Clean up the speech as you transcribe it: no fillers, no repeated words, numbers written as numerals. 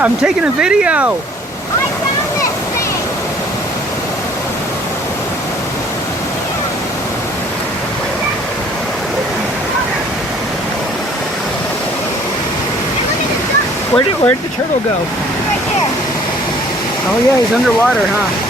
I'm taking a video. I found this thing. And look at the duck Where'd the turtle go? right there. Oh yeah, he's underwater, huh?